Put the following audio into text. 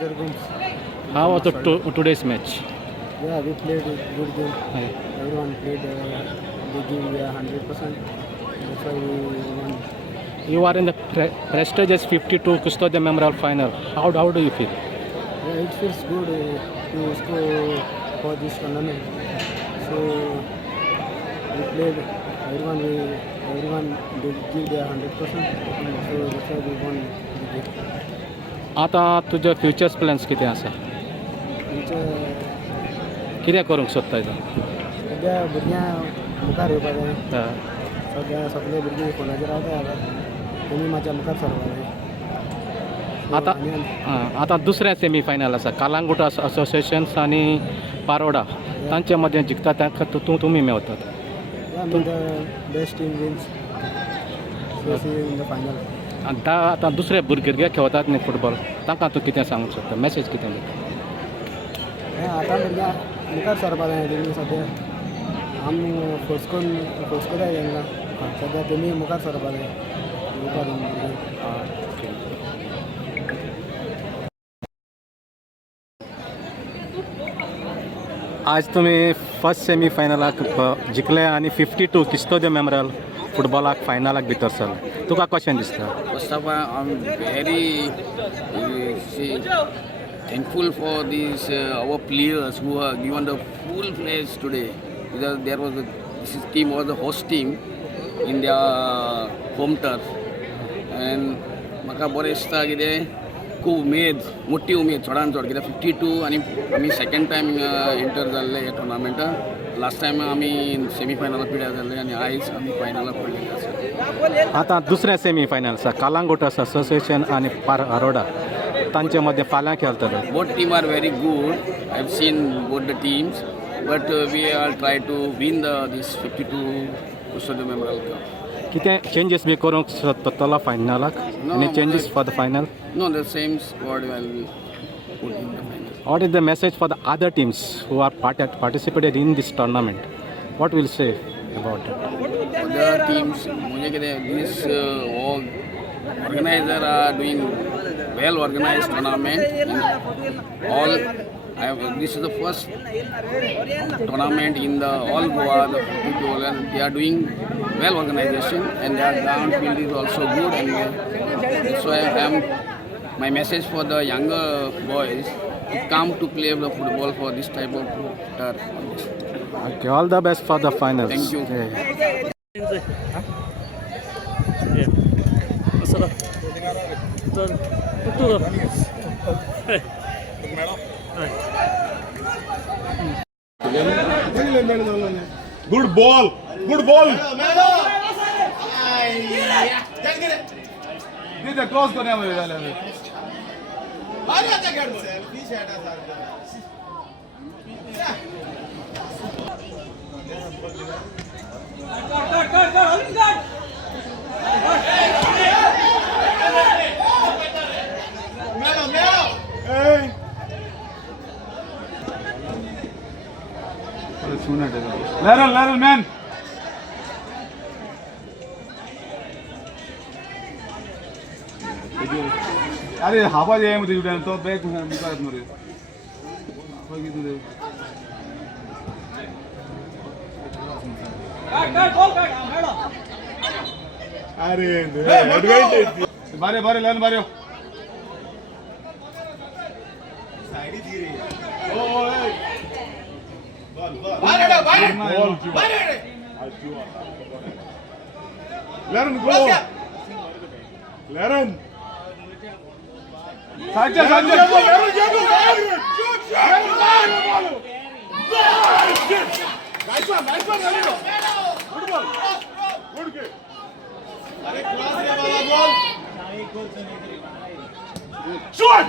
How was today's match? Yeah, we played a good game. Everyone played the game 100%. That's why we won. You are in the prestigious 52 Custodia Memorial Final. How do you feel? Yeah, it feels good to score for this tournament. So we played. Everyone they give their 100%. So that's why we won the game. आता तुझे futures plans कितें आसा? कितें करूंक सोदता इथं? सद्या भुरग्यां मुखार येवपा जाय. सद्या सगळे भुरगीं फोनाचेर रावता आतां. तेमी मातशें मुखार सरपा जाय. आता दुसऱ्या सेमी फायनल आसा. कालांगूट असोसिएशन्स आणि पारोडा तांचे मध्ये जिखता तांकां तुमी मेवतात. Best team wins in the final. आता दुसरे भुरगे खेळतात न्ही फुटबॉल तांकां तूं कितें सांगूंक सोदता? मॅसेज कितें दिता? आतां भुरग्यां मुखार सरपा जाय. तेमी सद्या आमी फोर्स कोताय तांकां. सद्या तेमी मुखार सरपा जाय. आज तुम्ही फर्स्ट सेमी फायनलाक जिखले आणि 52 किस्तोदियो मेमोरियल फुटबॉलाक फायनलाक भितर सरले. तुका कशें दिसता? First of all, I'm very thankful for these our players who are given the full place today. Because this team was the host team in their home turf, and म्हाका बरें दिसता कितें खूब मोठी उमेद चडान चड कित्याक 52 आनी आमी सेकंड टायम एंटर जाल्ले ह्या टुर्नामेंटाक. लास्ट टायम आमी सेमी फायनलाक पिड्यार जाल्ले आनी आयज आमी फायनलाक पडलेले आसा. आता दुसऱ्या सेमी फायनल आसा. कालांगूट असोसिएशन आणि पारोडा तांचे मध्ये फाल्यां खेळटले. Both team are very good. I've seen both the teams, but we all try to win this 52 Custodio Memorial Cup. कितें चेंजीस बी करूंक सोदतलो फायनलाक? Any changes for the final? No, the same squad will put in the final. What is the message for the other teams who are participated in this tournament? What will you say about it? Other teams, these organizers are doing well organized tournament. This is the first tournament in the all Goa. They are doing well organization, and their ground field is also good. And so my message for the younger boys to come to play the football for this type of turf. Okay, all the best for the finals. Thank you. Good ball. Good ball. This cross करने वाले वाले. Lateral man. अरे हापा जाए मुझे जुड़ा तो bag मुझे मरे कोई की तुझे अरे एडवांटेज बारे बारे लाइन बारे साइड ही धीरे ओए बारे learn go learn Sanchez nice one Danilo. Good ball. Good kick. अरे क्लास रे वाला बॉल shoot